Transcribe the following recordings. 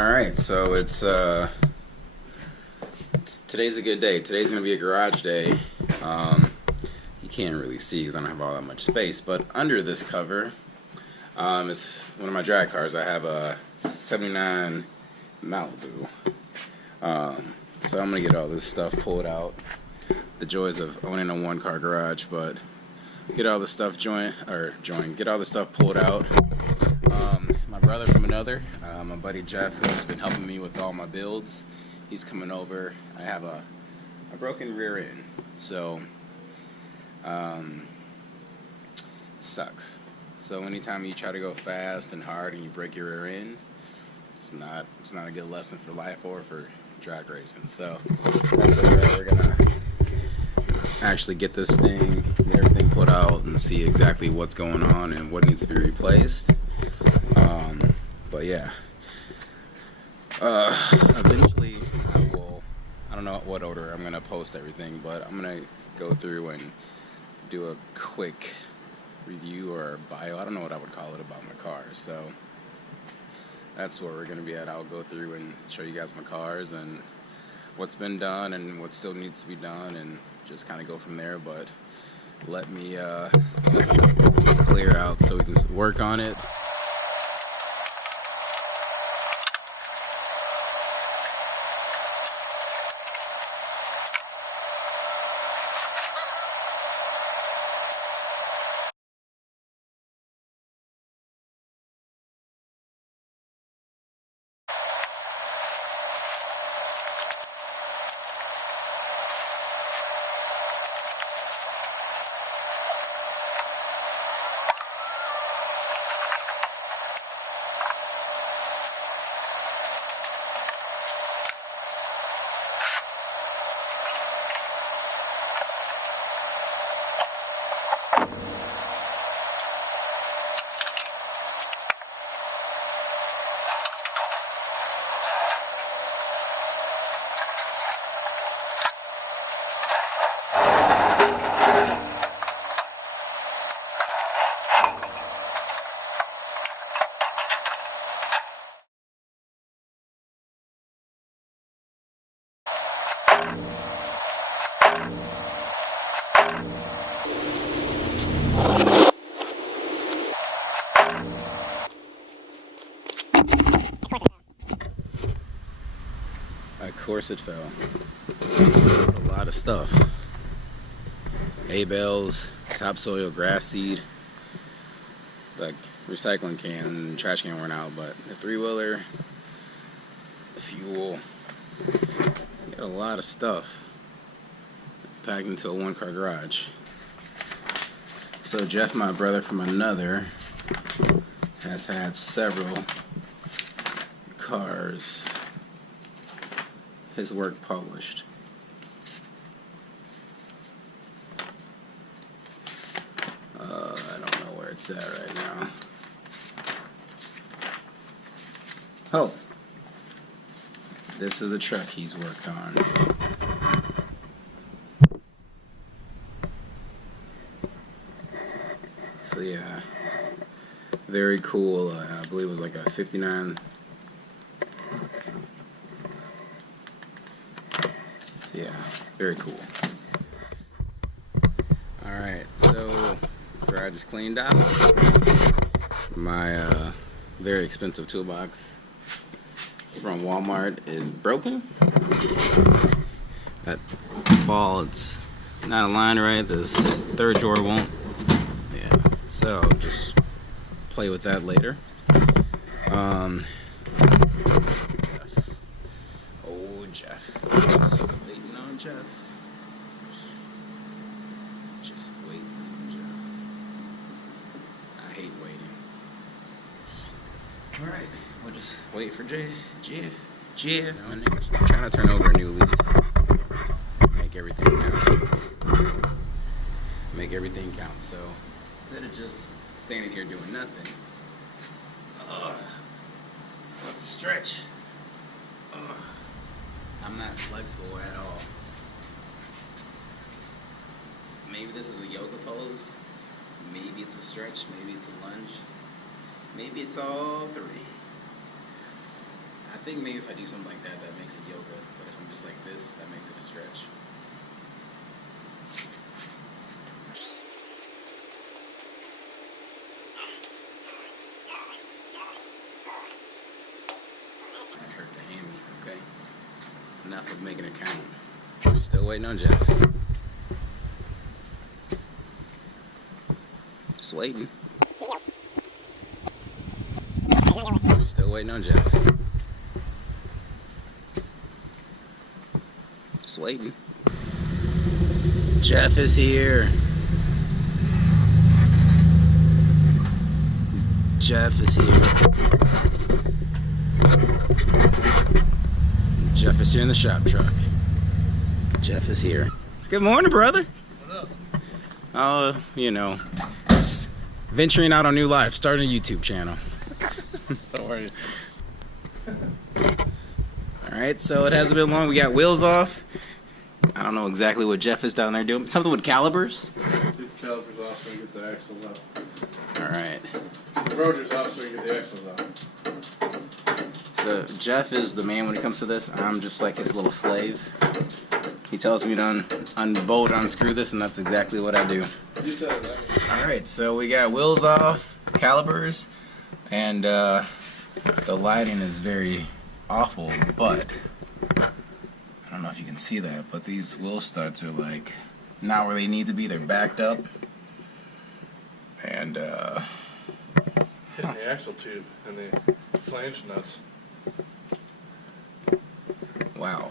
Alright, so today's a good day. Today's gonna be a garage day. You can't really see because I don't have all that much space, but under this cover is one of my drag cars. I have a 79 Malibu. So I'm gonna get all this stuff pulled out. The joys of owning a one-car garage, but get all the stuff get all the stuff pulled out. My brother from another, my buddy Jeff, who's been helping me with all my builds, he's coming over. I have a broken rear end, so it sucks. So anytime you try to go fast and hard and you break your rear end, it's not a good lesson for life or for drag racing. So that's where we're gonna actually get everything put out and see exactly what's going on and what needs to be replaced. But yeah, eventually I don't know what order I'm gonna post everything, but I'm gonna go through and do a quick review or bio, I don't know what I would call it, about my cars. So that's where we're gonna be at. I'll go through and show you guys my cars and what's been done and what still needs to be done, and just kind of go from there. But let me clear out so we can work on it. Of course it fell. A lot of stuff. Hay bales, topsoil, grass seed. The recycling can, trash can went out, but the three-wheeler, fuel, got a lot of stuff packed into a one-car garage. So Jeff, my brother from another, has had several cars, his work published. I don't know where it's at right now. Oh, this is a truck he's worked on. So yeah, very cool. I believe it was like a 59. So yeah, very cool. Alright, so garage is cleaned out. My very expensive toolbox from Walmart is broken. That ball, it's not aligned right. This third drawer won't. Yeah, so I'll just play with that later. Jeff. Just waiting on Jeff. Just waiting on Jeff. I hate waiting. Alright, we'll just wait for Jeff. I'm trying to turn over a new leaf. Make everything count. Make everything count. So instead of just standing here doing nothing, let's stretch. I'm not flexible at all. Maybe this is a yoga pose. Maybe it's a stretch. Maybe it's a lunge. Maybe it's all three. I think maybe if I do something like that, that makes it yoga. But if I'm just like this, that makes it a stretch. That hurt the hammy, okay? Enough of making it count. Still waiting on Jeff. Just waiting. Still waiting on Jeff. Just waiting. Jeff is here. Jeff is here. Jeff is here in the shop truck. Jeff is here. Good morning, brother. What up? Oh, you know, just venturing out on new life, starting a YouTube channel. Don't worry. Alright, so it hasn't been long. We got wheels off. I don't know exactly what Jeff is down there doing. Something with calipers? Get the calipers off so we get the axles out. Alright. The rotors off so we get the axles out. So Jeff is the man when it comes to this. I'm just like his little slave. He tells me to unbolt, unscrew this, and that's exactly what I do. You said it, that. Alright, so we got wheels off, calipers, and the lighting is very awful, but I don't know if you can see that, but these wheel studs are like not where they need to be. They're backed up, and Hitting the axle tube and the flange nuts. wow.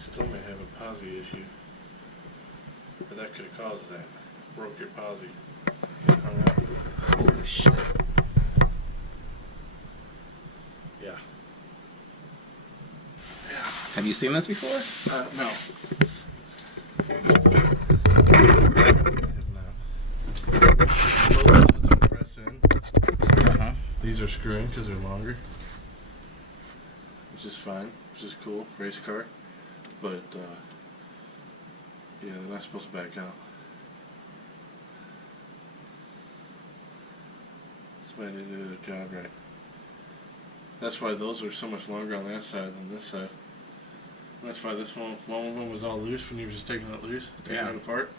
Still may have a posi issue. But that could have caused that. Broke your posi. Hung out. Holy shit. Yeah. Have you seen this before? No. Both nuts are pressed in. Uh-huh. These are screwing because they're longer. Which is fine. Which is cool. Race car. But, yeah, they're not supposed to back out. Somebody did their job right. That's why those are so much longer on that side than this side. And that's why this one of them was all loose when you were just taking it loose, taking it apart.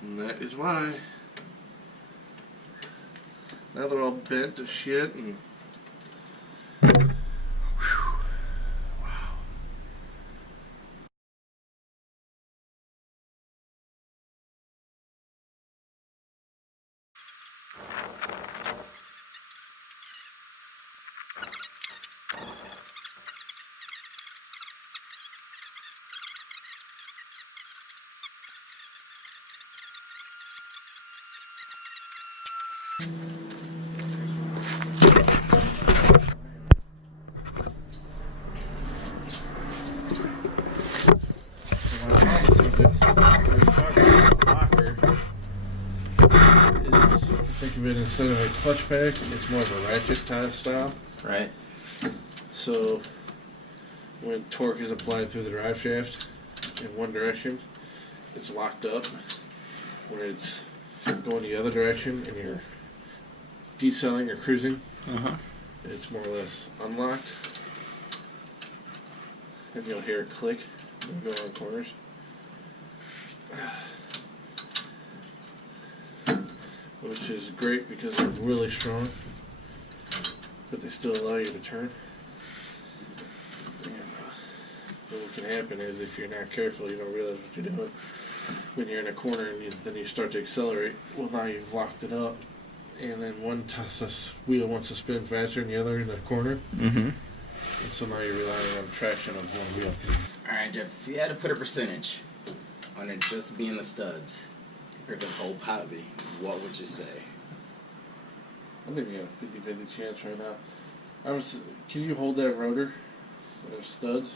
And that is why. Now they're all bent to shit and. Think of it instead of a clutch pack, it's more of a ratchet tie style. Right. So when torque is applied through the drive shaft in one direction, it's locked up. When it's going the other direction and you're decelling or cruising, it's more or less unlocked. And you'll hear it click when you go on corners. Which is great because they're really strong, but they still allow you to turn. And what can happen is if you're not careful, you don't realize what you're doing. When you're in a corner and then you start to accelerate, well, now you've locked it up, and then one wheel wants to spin faster than the other in the corner. And so now you're relying on traction on one wheel. Alright, Jeff, if you had to put a percentage on it just being the studs compared to the whole posse, what would you say? I think you got a 50-50 chance right now. Can you hold that rotor? Those studs?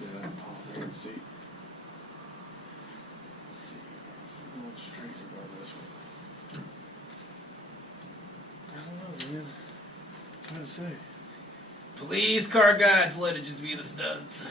Yeah, oh man, see. Going straight about this one. I don't know, man. Hard to say. Please, car gods, let it just be the studs.